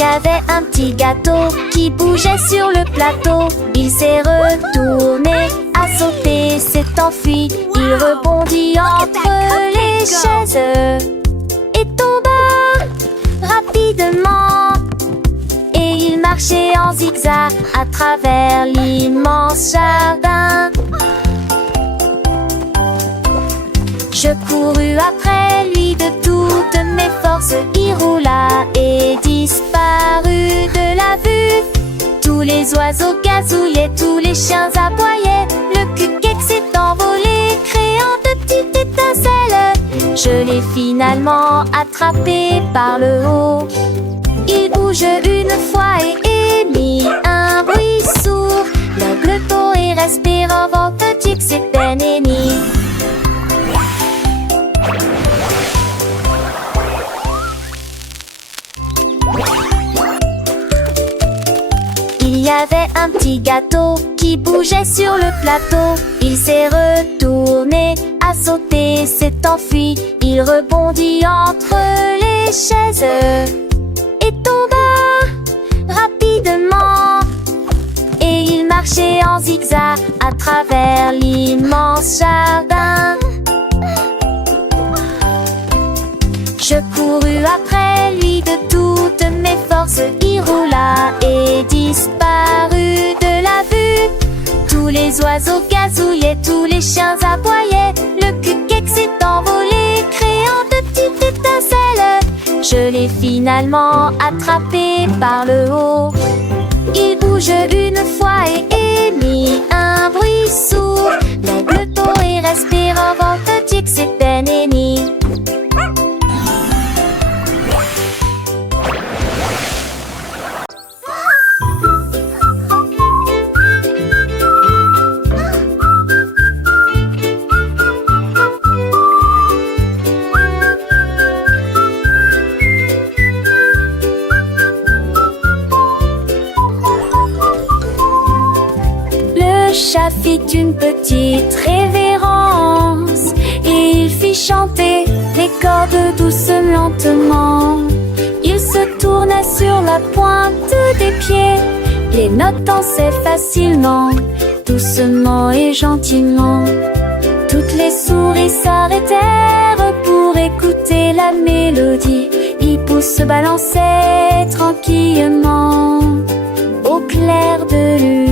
y avait un petit gâteau qui bougeait sur le plateau. Il s'est retourné, a sauté, s'est enfui. Il rebondit entre les chaises et tomba rapidement. Et il marchait en zigzag à travers l'immense jardin. Je courus après lui de toutes mes forces. Il roula et disparut de la vue. Tous les oiseaux gazouillaient, tous les chiens aboyaient. Le cupcake s'est envolé, créant de petites étincelles. Je l'ai finalement attrapé par le haut. Il bouge une fois et émit un bruit sourd. L'aigle et respire en vent de tic, c'est peine et nid. Il y avait un petit gâteau qui bougeait sur le plateau. Il s'est retourné, a sauté, s'est enfui. Il rebondit entre les chaises et tomba rapidement. Et il marchait en zigzag à travers l'immense jardin. Je courus après lui de toutes mes forces. Il roula et disparut de la vue. Tous les oiseaux gazouillaient, tous les chiens aboyaient. Le cupcake s'est envolé, créant de petites étincelles. Je l'ai finalement attrapé par le haut. Il bouge une fois et émit un bruit sourd. L'aigle et respire en vent de tic, c'est peine et nid. Le chat fit une petite révérence et il fit chanter les cordes doucement, lentement. Il se tourna sur la pointe des pieds, les notes dansaient facilement, doucement et gentiment. Toutes les souris s'arrêtèrent pour écouter la mélodie. Hippo se balançait tranquillement au clair de lune.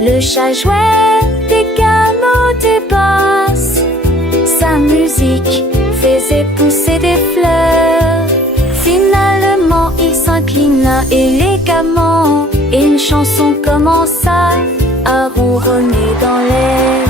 Le chat jouait des gammes, des basses. Sa musique faisait pousser des fleurs. Finalement, il s'inclina élégamment et une chanson commença à ronronner dans l'air.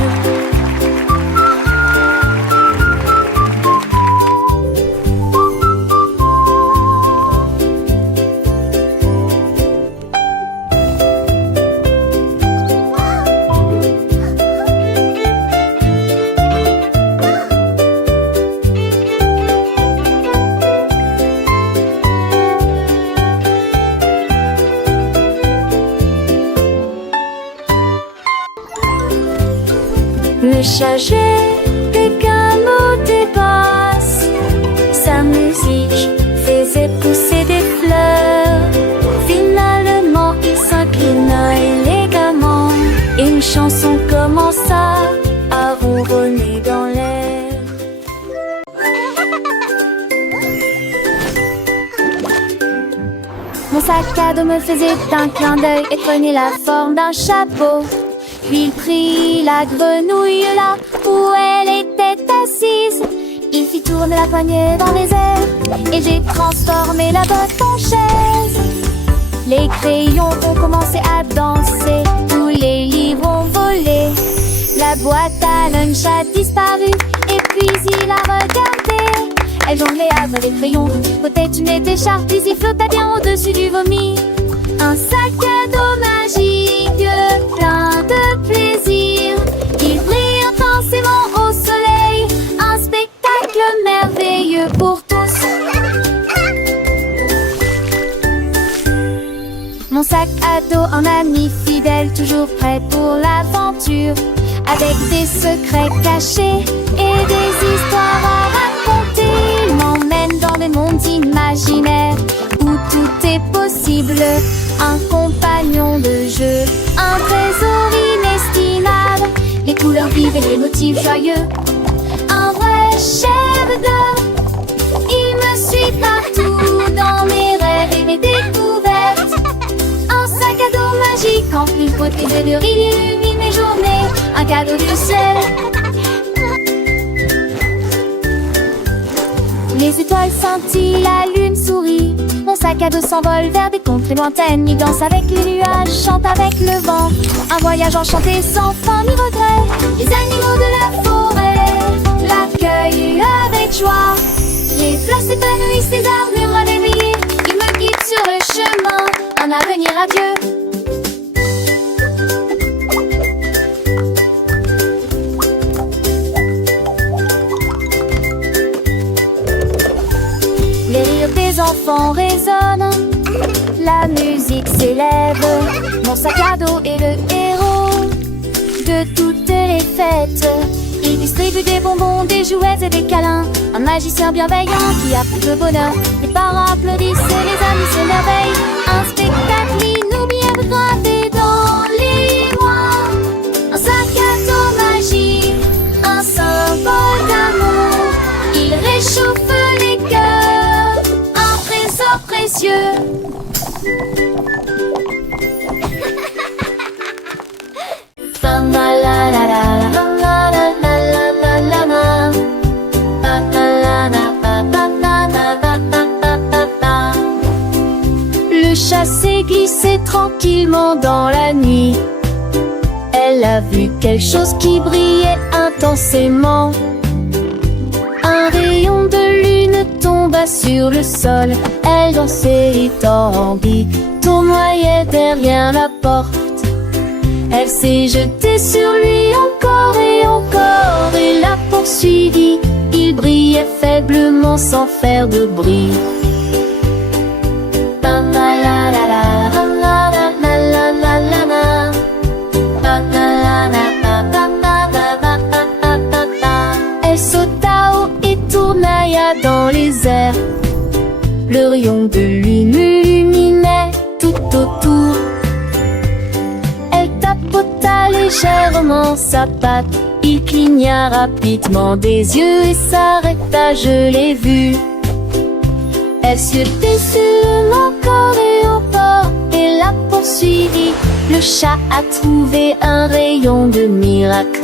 Le chat jouait des gammes, des basses. Sa musique faisait pousser des fleurs. Finalement, il s'inclina élégamment et une chanson commença à ronronner dans l'air. Mon sac à dos me faisait un clin d'œil et prenait la forme d'un chapeau. Puis il prit la grenouille là où elle était assise. Il fit tourner la poignée dans les airs et j'ai transformé la botte en chaise. Les crayons ont commencé à danser, tous les livres ont volé. La boîte à lunch a disparu et puis il a regardé. Elle jonglait avec les crayons, peut-être une écharpe, puis il flottait bien au-dessus du vomi. Un sac à dos magique, plein de plaisir. Il brille intensément au soleil, un spectacle merveilleux pour tous. Mon sac à dos, un ami fidèle, toujours prêt pour l'aventure. Avec des secrets cachés et des histoires à raconter. Il m'emmène dans des mondes imaginaires. positif, joyeux. Un vrai chef d'œuvre. Il me suit partout dans mes rêves et mes découvertes. Un sac à dos magique en plus beauté de rire, il illumine mes journées. Un cadeau du ciel. Les étoiles scintillent, la lune sourit. Mon sac à dos s'envole vers des contrées lointaines. Il danse avec les nuages, chante avec le vent. Un voyage enchanté sans fin ni regret. Les animaux de la forêt l'accueillent avec joie. Les fleurs s'épanouissent, les arbres réveillés. Ils me guident sur le chemin, un avenir radieux. Les rires des enfants résonnent, la musique s'élève. Mon sac à dos est le héros de toutes les fêtes. Il distribue des bonbons, des jouets et des câlins. Un magicien bienveillant qui apporte le bonheur. Les parents applaudissent et les amis s'émerveillent. Un spectacle inoubliable gravé dans les mois. Un sac à dos magique, un symbole d'amour. Il réchauffe les cœurs, un trésor précieux. Le chat s'est glissé tranquillement dans la nuit. Elle a vu quelque chose qui brillait intensément. Un rayon de lune tomba sur le sol. Elle dansait et tendit, tournoyait derrière la porte. Elle s'est jetée sur lui encore et l'a poursuivi. Il brillait faiblement sans faire de bruit. Elle sauta haut et tournailla dans les airs. Le rayon de lune illuminait tout autour. Elle tapota légèrement sa patte. Il cligna rapidement des yeux et s'arrêta, je l'ai vu. Elle se sur encore et l'a poursuivi. Le chat a trouvé un rayon de miracle.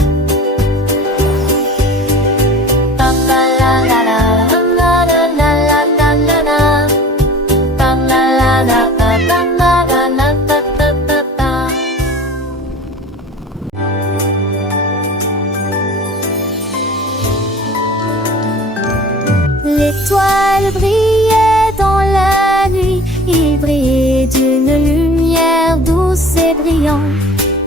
L'étoile brillait dans la nuit. Il brillait d'une lumière douce et brillante.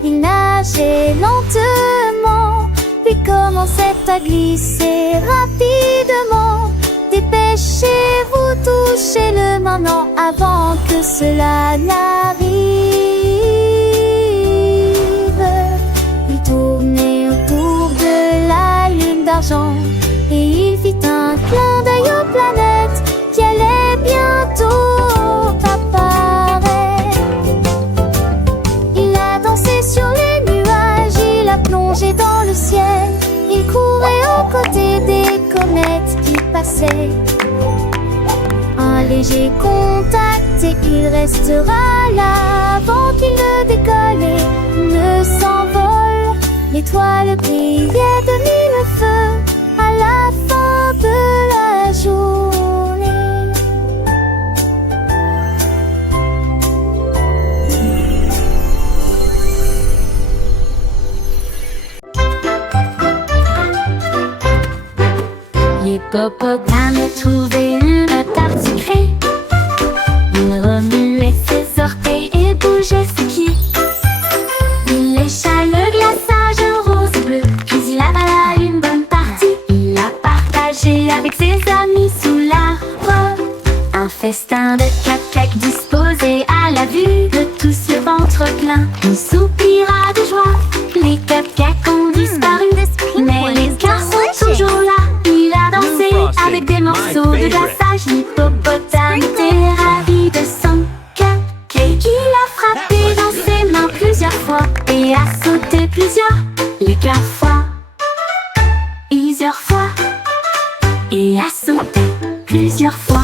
Il nageait lentement, puis commençait à glisser rapidement. Dépêchez-vous, touchez-le maintenant avant que cela n'arrive. Il tournait autour de la lune d'argent et il fit un clin d'œil aux planètes qui allaient bientôt apparaître. Il a dansé sur les nuages, il a plongé dans le ciel. Il courait aux côtés des comètes qui passaient. Un léger contact et il restera là avant qu'il ne décolle et ne s'envole. L'étoile brillait de mille feux à la fin de la journée. L'hippopotame trouvait une tarte sucrée. Il remuait ses orteils et bougeait ses pieds. Il lécha le glaçage rose et bleu, puis il avala une bonne partie. Il a partagé avec ses amis sous l'arbre. Un festin de cupcakes disposé à la vue de tous le ventre plein. Il soupira de joie, les cupcakes ont disparu, mais les cœurs sont toujours là. Il a dansé avec des morceaux de glaçage. L'hippopotame était ravi de son cupcake. Il a frappé dans ses mains plusieurs fois et a sauté plusieurs fois. et a sauté plusieurs fois.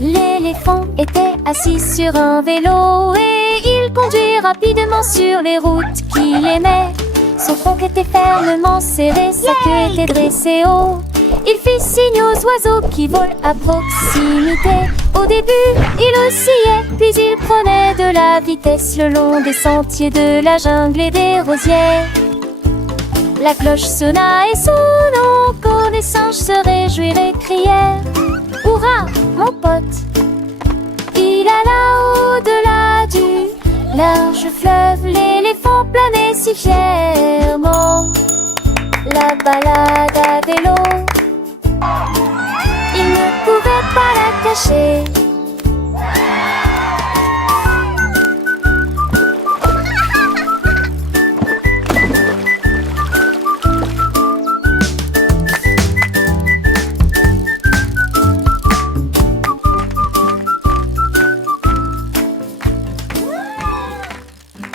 L'éléphant était assis sur un vélo et il conduit rapidement sur les routes qu'il aimait. Son tronc était fermement serré, sa queue était dressée haut. Il fit signe aux oiseaux qui volent à proximité. Au début, il oscillait, puis il prenait de la vitesse le long des sentiers de la jungle et des rosiers. La cloche sonna et son oncle des singes se réjouiraient, crièrent: Hurrah, mon pote! Il alla au-delà du large fleuve, l'éléphant planait si fièrement. La balade à vélo, il ne pouvait pas la cacher.